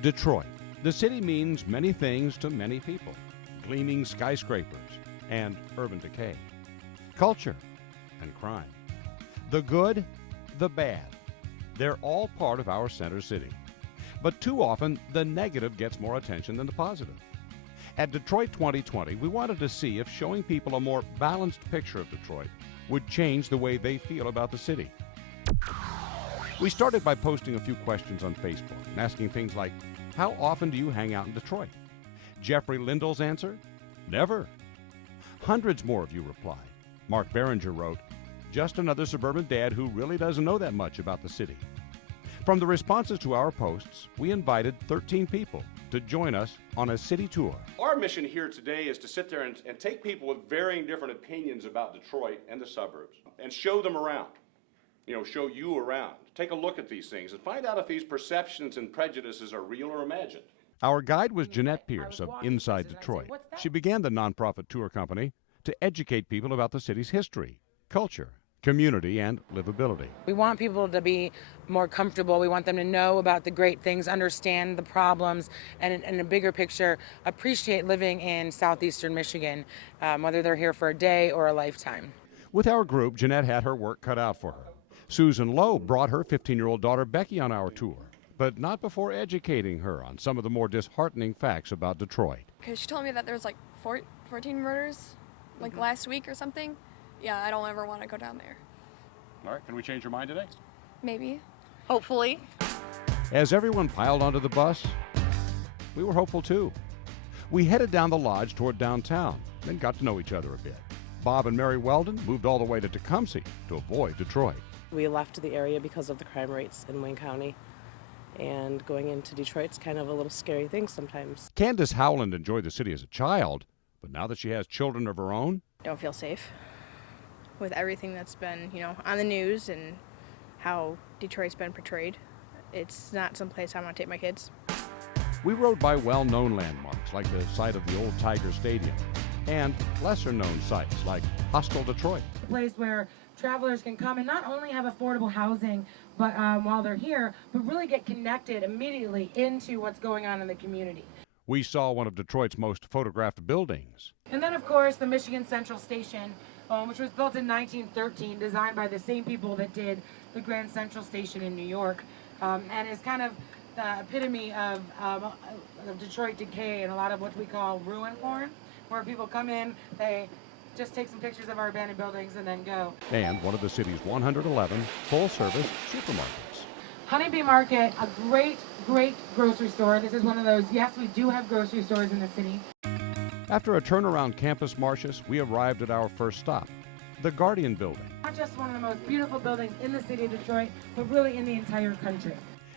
Detroit. The city means many things to many people. Gleaming skyscrapers and urban decay. Culture and crime. The good, the bad. They're all part of our center city. But too often, the negative gets more attention than the positive. At Detroit 2020, we wanted to see if showing people a more balanced picture of Detroit would change the way they feel about the city. We started by posting a few questions on Facebook, asking things like, how often do you hang out in Detroit? Jeffrey Lindell's answer, never. Hundreds more of you replied. Mark Behringer wrote, just another suburban dad who really doesn't know that much about the city. From the responses to our posts, we invited 13 people to join us on a city tour. Our mission here today is to sit there and take people with varying different opinions about Detroit and the suburbs and show them around. Show you around. Take a look at these things and find out if these perceptions and prejudices are real or imagined. Our guide was Jeanette Pierce of Inside Detroit. She began the nonprofit tour company to educate people about the city's history, culture, community, and livability. We want people to be more comfortable. We want them to know about the great things, understand the problems, and in a bigger picture, appreciate living in southeastern Michigan, whether they're here for a day or a lifetime. With our group, Jeanette had her work cut out for her. Susan Lowe brought her 15-year-old daughter Becky on our tour, but not before educating her on some of the more disheartening facts about Detroit. Because she told me that there's like 14 murders, like last week or something. Yeah, I don't ever want to go down there. All right, can we change your mind today? Maybe. Hopefully. As everyone piled onto the bus, we were hopeful too. We headed down the lodge toward downtown, then got to know each other a bit. Bob and Mary Weldon moved all the way to Tecumseh to avoid Detroit. We left the area because of the crime rates in Wayne County, and going into Detroit's kind of a little scary thing sometimes. Candace Howland enjoyed the city as a child, but now that she has children of her own, Don't feel safe with everything that's been, on the news and how Detroit's been portrayed. It's not someplace I want to take my kids. we rode by well-known landmarks like the site of the old Tiger Stadium and lesser-known sites like Hostel Detroit. A place where travelers can come and not only have affordable housing but while they're here, but really get connected immediately into what's going on in the community. We saw one of Detroit's most photographed buildings. And then, of course, the Michigan Central Station, which was built in 1913, designed by the same people that did the Grand Central Station in New York, and is kind of the epitome of Detroit decay and a lot of what we call ruin porn, where people come in, they just take some pictures of our abandoned buildings and then go. And one of the city's 111 full-service supermarkets. Honeybee Market, a great, great grocery store. This is one of those, yes, we do have grocery stores in the city. After a turn around Campus Martius, we arrived at our first stop, the Guardian Building. Not just one of the most beautiful buildings in the city of Detroit, but really in the entire country.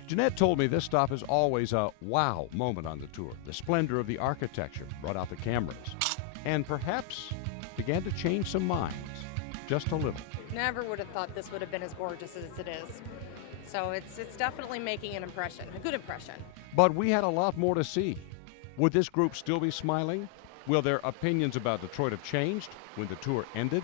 Jeanette told me this stop is always a wow moment on the tour. The splendor of the architecture brought out the cameras and perhaps began to change some minds, just a little. Never would have thought this would have been as gorgeous as it is. So it's definitely making an impression, a good impression. But we had a lot more to see. Would this group still be smiling? Will their opinions about Detroit have changed when the tour ended?